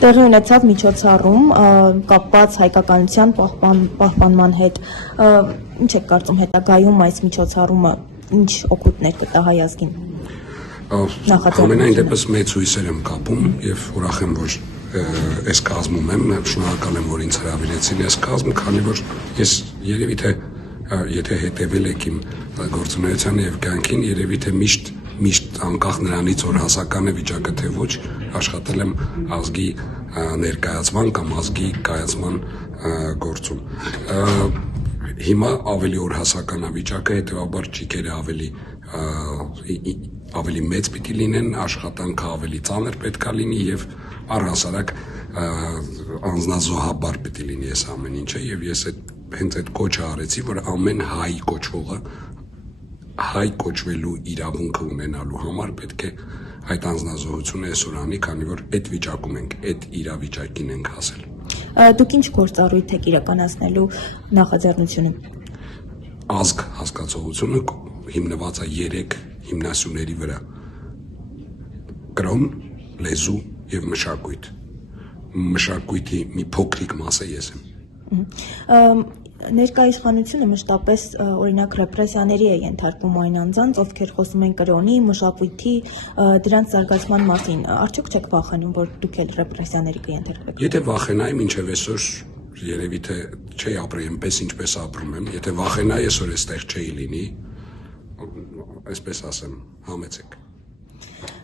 Տեղի ունեցավ միջոցառում կապված հայկականության պահպանման հետ։ Ինչ եք կարծում հետագայում այս միջոցառումը ինչ օգուտներ կտա հայ ազգին։ Ամենայն դեպս մեծ հույսեր եմ կապում եւ ուրախ եմ, որ այս կազմում եմ, շնորհակալ եմ, որ ինձ հրավիրեցին այս կազմ, քանի որ ես երևի թե եթե հետևել եք իմ գործունեությանը եւ կյանքին, երևի թե միշտ անկախ նրանից, որ հասական է վիճակը թե ոչ, աշխատել եմ ազգի ներկայացման կամ ազգի կայացման գործում։ Հիմա ավելի օր հասական է վիճակը, հետեւաբար ճիգերը ավելի մեծ պիտի լինեն, աշխատանքը ավելի ծանր պետքա լինի եւ առհասարակ անձնազոհաբար պիտի լինի այս ամեն ինչը եւ ես հենց այդ կոչը արեցի, որ ամեն հայ կոչվողը հայ կոչվելու իրավունքը ունենալու համար պետք է այդ անձնազոհությունը այսօր անի, քանի որ այդ վիճակում ենք, այդ իրավիճակին ենք հասել։ Դուք ինչ գործառույթ եք իրականացնելու նախաձեռնությունը։ Ազգ հասկացողությունը հիմնված է 3 հիմնասյուների վրա՝ կրոն, լեզու եւ մշակույթ։ Մշակույթի մի փոքրիկ մասը ես եմ։ Ներկայ իշխանությունը մշտապես օրինակ ռեպրեսիաների է ենթարկվում այն անձանց, ովքեր խոսում են կրոնի, մշակույթի, դրանց զարգացման մասին։ Արդյոք չեք վախենում, որ դուք էլ ռեպրեսիաների կենթարկվեք։ Եթե վախենայի, մինչև այսօր երևի թե չի ապրի այնպես, ինչպես ապրում եմ, եթե վախենայի, այսօր այստեղ չէի լինի, այսպես ասեմ, համեցեք։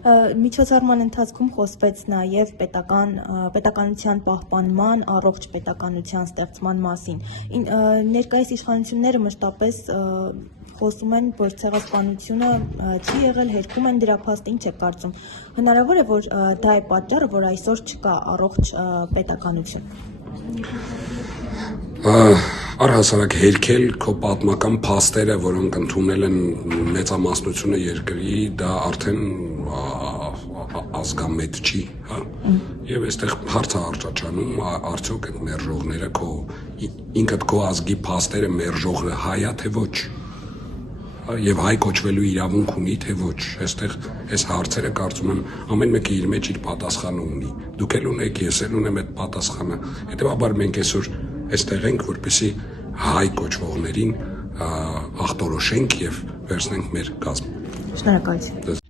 Միջոցառման ընթացքում խոսվեց նաև պետականության պահպանման, առողջ պետականության ստեղծման մասին։ Ներկայիս իշխանությունները մշտապես խոսում են, որ ցեղասպանությունը չի եղել, հերքում են դրա փաստը, ինչ եք կարծում։ Հնարավոր է, որ դա է պատճառը, որ այսօր չկա առողջ պետականություն։ Առհասարակ հերքել քո պատմական փաստերը, որոնք ընդունել են մեծամասնությունը երկրի, դա արդեն ազգամետ չի, հա։ Եվ այստեղ հարց է առաջանում, արդյոք այդ մերժողները ինքդ քո ազգի փաստերը մերժողը հայ է թե ոչ, եւ հայ կոչվելու իրավունք ունի թե ոչ։ Այստեղ այս հարցերը կարծում եմ ամեն մեկը իր մեջ իր պատասխանը ունի։ Դուք էլ ունեք, ես էլ ունեմ այդ պատասխանը։ Հետեւաբար մենք այսօր այստեղ ենք, որպեսզի հայ կոչվողներին ախտորոշենք եւ վերցնենք մեր կազմը։ Շնորհակալություն։